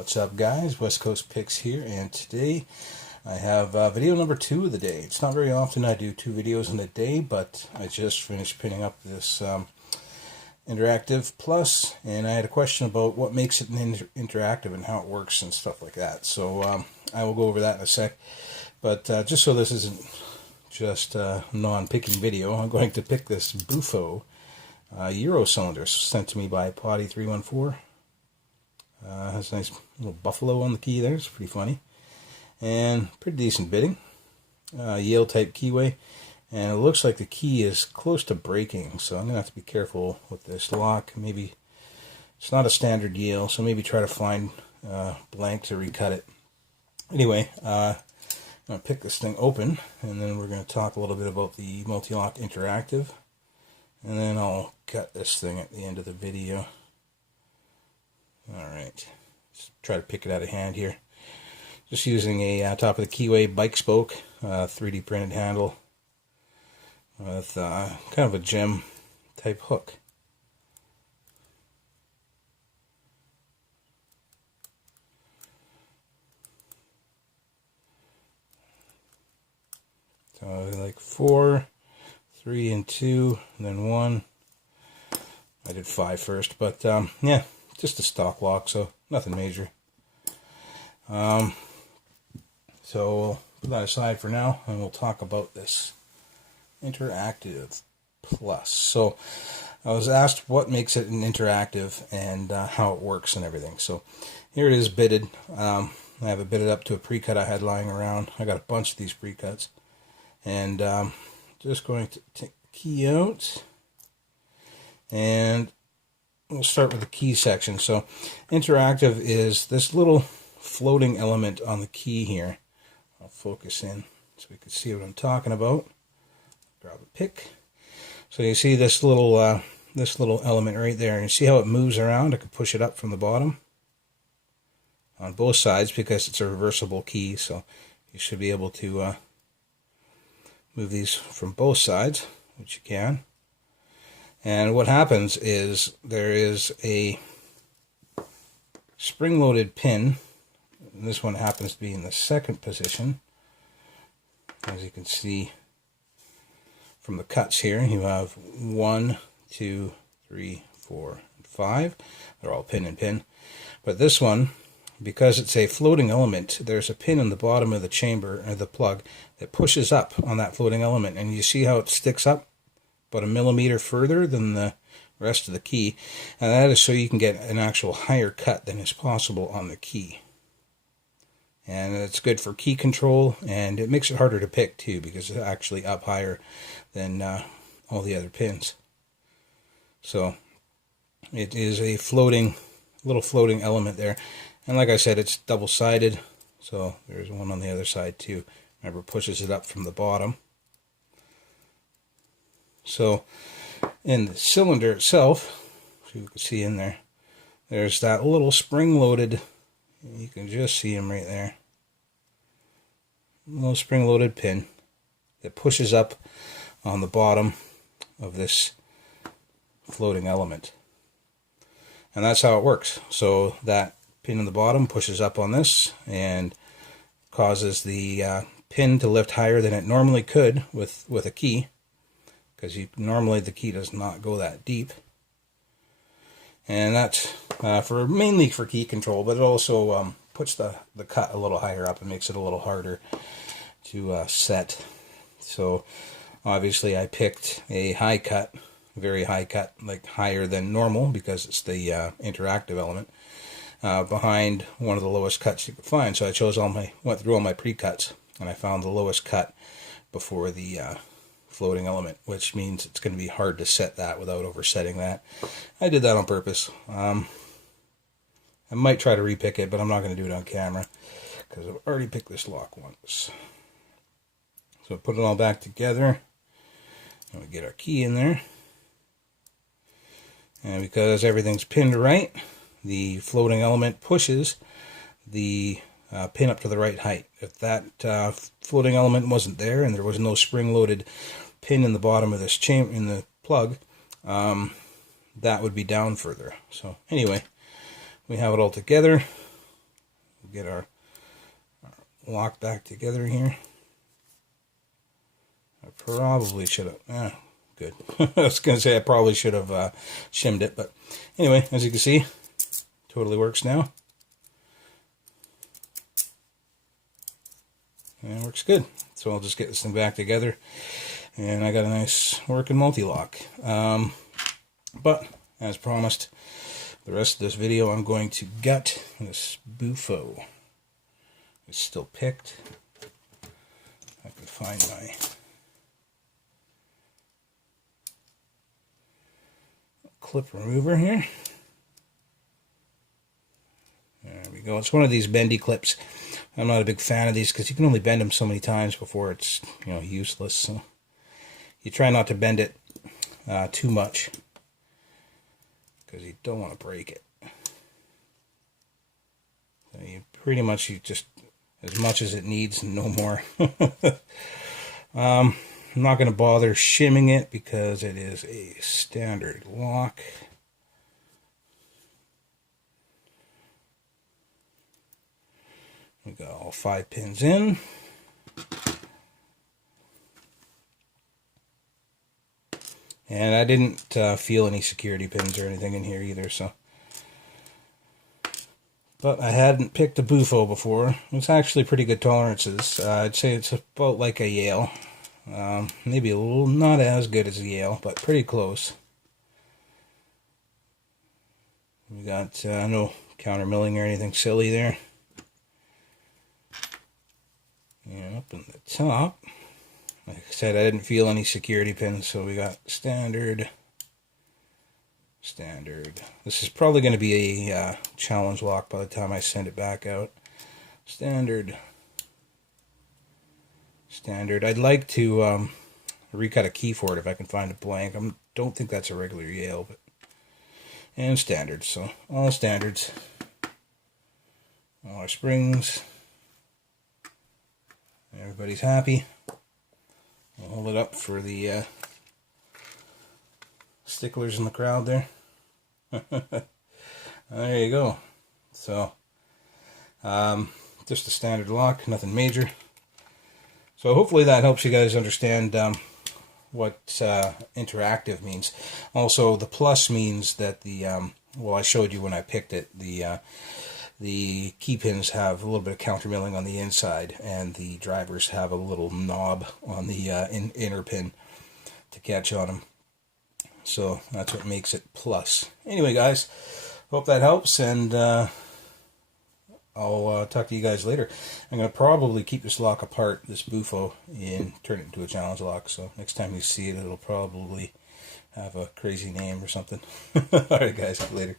What's up, guys? West Coast Picks here, and today I have video number 2 of the day. It's not very often I do 2 videos in a day, but I just finished pinning up this Interactive Plus, and I had a question about what makes it an interactive and how it works and stuff like that. So I will go over that in a sec. But just so this isn't just a non-picking video, I'm going to pick this Buffo Euro cylinder sent to me by Potty314. Has a nice little buffalo on the key there. It's pretty funny. And pretty decent bitting. Yale type keyway. And it looks like the key is close to breaking, so I'm going to have to be careful with this lock. Maybe it's not a standard Yale, so maybe try to find blank to recut it. Anyway, I'm going to pick this thing open, and then we're going to talk a little bit about the Mul-t-lock interactive. And then I'll cut this thing at the end of the video. Alright, let's try to pick it out of hand here. Just using a top of the keyway bike spoke, 3D printed handle with kind of a gem type hook. So like 4, 3 and 2, and then 1. I did 5 first, but yeah. Just a stock lock, so nothing major. So we'll put that aside for now, and we'll talk about this Interactive Plus. So I was asked what makes it an interactive and how it works and everything. So here it is bitted. I have it bitted up to a pre-cut I had lying around. I got a bunch of these pre-cuts. And just going to take the key out. And we'll start with the key section. So interactive is this little floating element on the key here. I'll focus in so we can see what I'm talking about. Grab a pick. So you see this little element right there, and you see how it moves around. I can push it up from the bottom on both sides because it's a reversible key, so you should be able to move these from both sides, which you can. And what happens is there is a spring-loaded pin. And this one happens to be in the second position. As you can see from the cuts here, you have 1, 2, 3, 4, and 5. They're all pin and pin. But this one, because it's a floating element, there's a pin in the bottom of the chamber, or the plug, that pushes up on that floating element. And you see how it sticks up about 1 millimeter further than the rest of the key, and that is so you can get an actual higher cut than is possible on the key. And it's good for key control, and it makes it harder to pick too because it's actually up higher than all the other pins. So it is a little floating element there, and like I said, it's double-sided, so there's one on the other side too. Remember, pushes it up from the bottom. So in the cylinder itself, so you can see in there, there's that little spring-loaded, you can just see them right there, little spring-loaded pin that pushes up on the bottom of this floating element. And that's how it works. So that pin in the bottom pushes up on this and causes the pin to lift higher than it normally could with a key, because normally the key does not go that deep. And that's mainly for key control, but it also puts the cut a little higher up and makes it a little harder to set. So obviously I picked a high cut, very high cut, like higher than normal because it's the interactive element, behind one of the lowest cuts you could find. So I went through all my pre-cuts, and I found the lowest cut before the floating element, which means it's going to be hard to set that without oversetting that. I did that on purpose. I might try to repick it, but I'm not going to do it on camera because I've already picked this lock once. So put it all back together, and we get our key in there. And because everything's pinned right, the floating element pushes the pin up to the right height. If that floating element wasn't there and there was no spring-loaded pin in the bottom of this chamber in the plug, that would be down further. So anyway, we have it all together. get our lock back together here. I probably should have, good. I was going to say I probably should have shimmed it, but anyway, as you can see, totally works now. And it works good. So I'll just get this thing back together, and I got a nice working multi-lock. But as promised, the rest of this video I'm going to gut this Buffo. It's still picked. I can find my clip remover here. There we go. It's one of these bendy clips. I'm not a big fan of these because you can only bend them so many times before it's, you know, useless. So you try not to bend it too much because you don't want to break it. So you pretty much, you just as much as it needs, no more. I'm not going to bother shimming it because it is a standard lock. We got all 5 pins in. And I didn't feel any security pins or anything in here either, so. But I hadn't picked a Buffo before. It's actually pretty good tolerances. I'd say it's about like a Yale. Maybe a little, not as good as a Yale, but pretty close. We got no counter milling or anything silly there. And up in the top, like I said, I didn't feel any security pins, so we got standard. This is probably going to be a challenge lock by the time I send it back out. Standard. I'd like to recut a key for it if I can find a blank. I don't think that's a regular Yale, but and standard. So all standards. All our springs. Everybody's happy. I'll hold it up for the sticklers in the crowd there. There you go. So, just a standard lock, nothing major. So hopefully that helps you guys understand what interactive means. Also, the plus means that the, well, I showed you when I picked it, the key pins have a little bit of counter milling on the inside, and the drivers have a little knob on the inner pin to catch on them. So that's what makes it plus. Anyway, guys, hope that helps, and I'll talk to you guys later. I'm going to probably keep this lock apart, this Buffo, and turn it into a challenge lock. So next time you see it, it'll probably have a crazy name or something. Alright, guys, later.